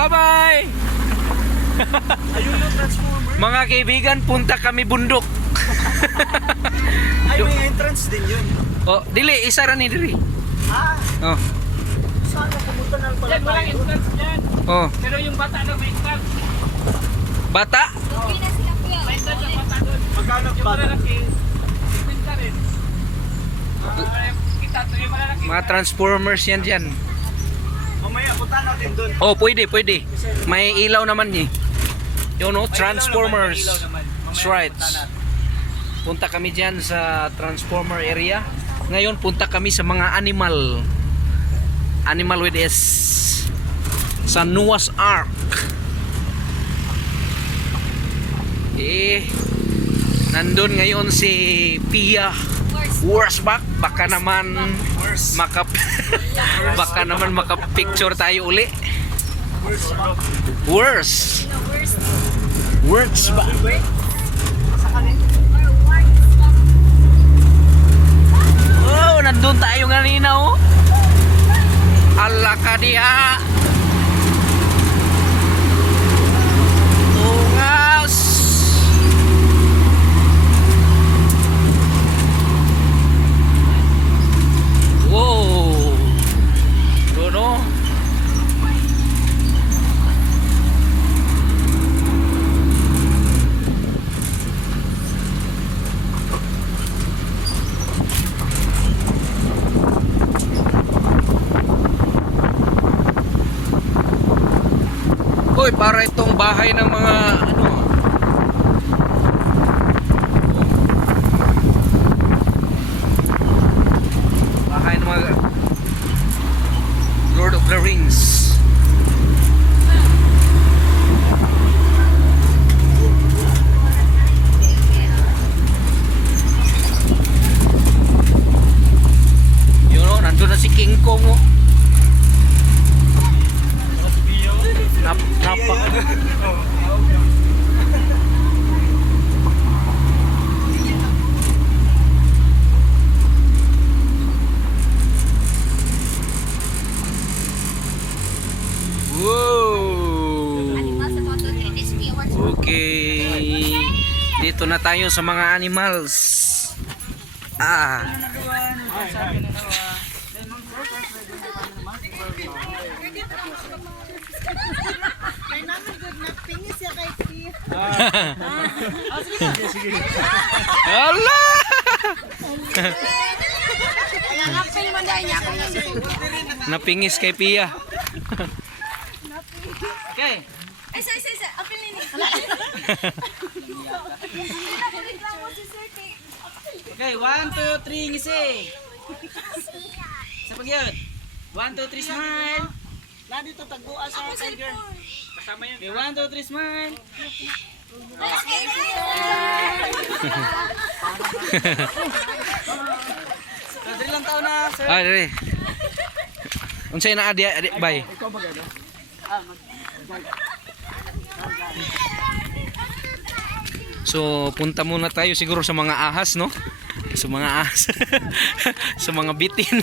Bye-bye! Ayun yung transformer. Mga kaibigan, punta kami bundok. Ay, may entrance din yun. Oh, dili, isa ra ni diri. Ah, Oh. sana pumunta na pala Yan, walang tayo. entrance dyan. Oh. Pero yung bata na may entrance. Bata? May entrance yung bata doon. Magkano Yung ba? malalaki, itinta rin. Kita to yung malalaki. Mga transformers yan dyan. Mamaya, punta natin doon. Oh, pwede, pwede. May ilaw naman eh. Yun no, transformers. That's right. Punta kami dyan sa transformer area. Ngayon, punta kami sa mga animal. Animal with S. Sa Noah's Ark. Nandun ngayon si Pia Worsbach. Baka naman baka naman makapicture tayo uli. Worse. Oh, nandun tayo kanina oh. Ala ka diha. Tungas. Wow. Dono. Hoy, para itong bahay ng mga ano. Bahay ng mga Lord of the Rings. Yun o, nandun na si King Kong o. Napa. Wow. Okay. Dito na tayo sa mga animals. Ah. May naman good na pingis ya kay Tia. Hala! Kaya naping man dahil niya ako yung Napingis kay Pia. Okay. Ay, sa, apil nini. Reklamo si Sir T. Okay, 1, 2, 3, ngisi. Sa pagyod. 1, 2, 3, smile. Na dito tagbuas sa tiger. Kasama yan. Okay, 1, 2, 3, smile. So, 3 lang taon na, sir. Ah, dali. Unsay na adi bay. Ikaw ba gano'n? So, punta muna tayo siguro sa mga ahas, no? Sa mga ahas. Sa mga bitin.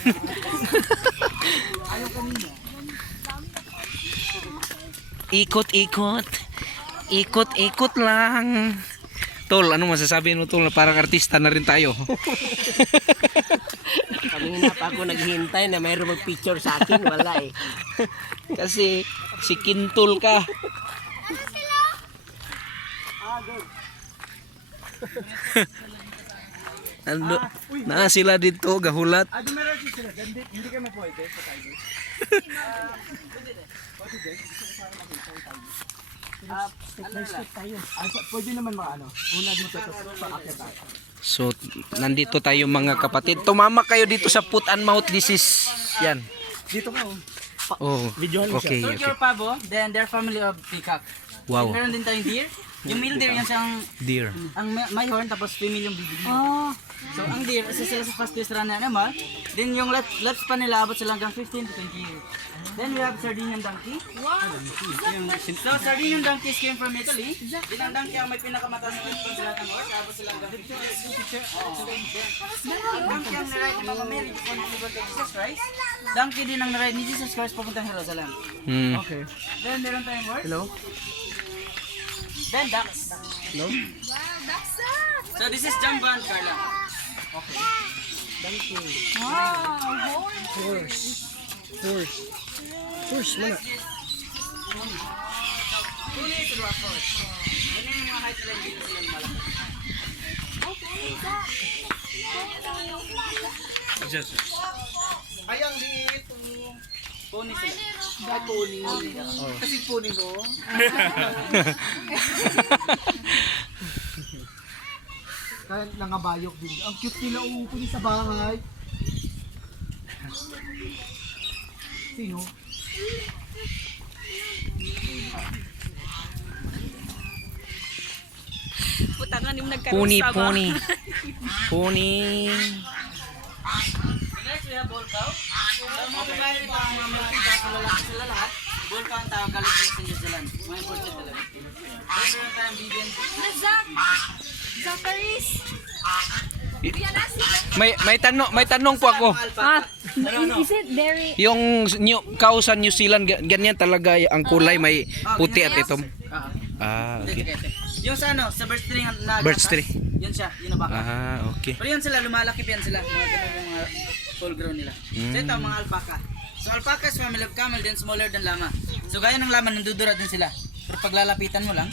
Ikot-ikot. Ikot-ikot lang. Tol, ano masasabi mo tol? Parang artista na rin tayo. Kanina pa ako naghihintay na mayroong mag-picture sa akin, wala eh. Kasi si Kintol ka. Ando, na sila dito gahulat. Ah, di meron sila. Hindi ka mapwede sa tiger. Pwede naman maano. Unad mo to sa akin tayo. So, nandito tayo mga kapatid. Tumama kayo dito sa foot and mouth disease. Yan. Dito ka oh. Oh, Videohan mo siya. okay, So, okay. your pabo, then they're family of peacock. Wow. Meron din tayong deer. Yung male deer, yan siyang, Deer. ang may horn, tapos female yung bibig. Oh. So, ang deer, isa sila sa fastest runner naman. Then, yung life pa nila, abot sila hanggang 15 to 20 years. Then, we have Sardinian donkey. Wow. So, Sardinian donkeys came from Italy. Then, ang donkey ang may pinakamataas na lifespan sa lahat ng horse. Abot sila hanggang 50 years. Ang donkey ang naride ni Mama Mary before niligot kay Jesus Christ. Donkey din ang naride ni Jesus Christ papuntang Jerusalem. Okay. Then, meron tayong horse. Hello? Then, ducks. Hello? Wow, that's So, this is Jambo and Carla. Wow, Horse, mana? Puni is a rock horse. Ganyan yung mga height nila, hindi na sila malaki. Ay, ang liit. Puni sila. Ay, pony. Kasi pony mo. Kaya nangabayok din. Ang cute nila uupo sa bahay. Sino? Putangan yung Puni, puni. Puni. Next, we have bull cow. So, mga babae dito, ang mga malaki sa lalaki sila lahat. Bull cow ang tawag, galing sila sa New Zealand. Mga imported talaga. Then, meron tayong Bibian. Zacharis. May tanong po ako. Is it very... Yung cow sa New Zealand ganyan talaga ang kulay, may puti at itom. Ah, okay. Yung sa ano, sa birch tree na Birch tree. Yun siya, yun ang baka. Ah, okay. Pero yun sila, lumalaki pa yan sila. Mga ganun yung mga full grown nila. So ito, mga alpaca. So alpaca is family of camel, then smaller than llama. So gaya ng llama, nandudura din sila. Pero pag lalapitan mo lang,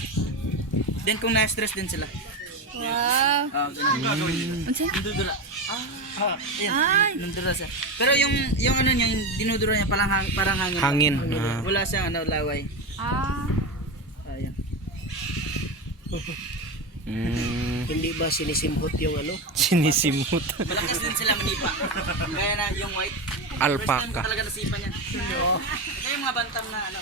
then kung na-stress din sila. Wow. Ganun. Nandudura. Yan, nandudura siya. Pero yung ano niya, yung dinudura niya parang hangin. Hangin. Ah. Wala siyang ano, laway. Ayan. Hindi ba sinisimhot yung ano? Sinisimot. Malakas din sila manipa. Gaya na yung white. First time ko Alpaca. talaga nasipa niyan. Ito yung mga bantam na ano.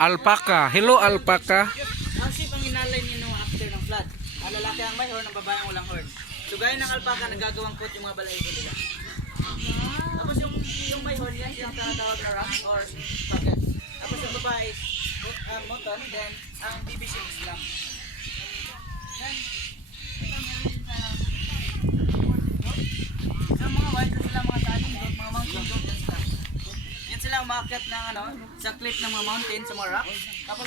Alpaca. Hello, alpaca. Kasi pang inalay niyo nung after ng flood. Ang lalaki ang may horn, ang babae ang walang horn. So gaya ng alpaca, nagagawang coat yung mga balahibo nila. Tapos yung may horn yan, yung tinatawag na ram or pocket. Tapos yung babae, moton, then ang baby sheep is lamb. Then, ito meron din tayong so mga white na sila, mga taning goat, mga mountain goat yan sila. Yan sila umakyat ng ano, sa cliff ng mga mountain, sa mga rock. Tapos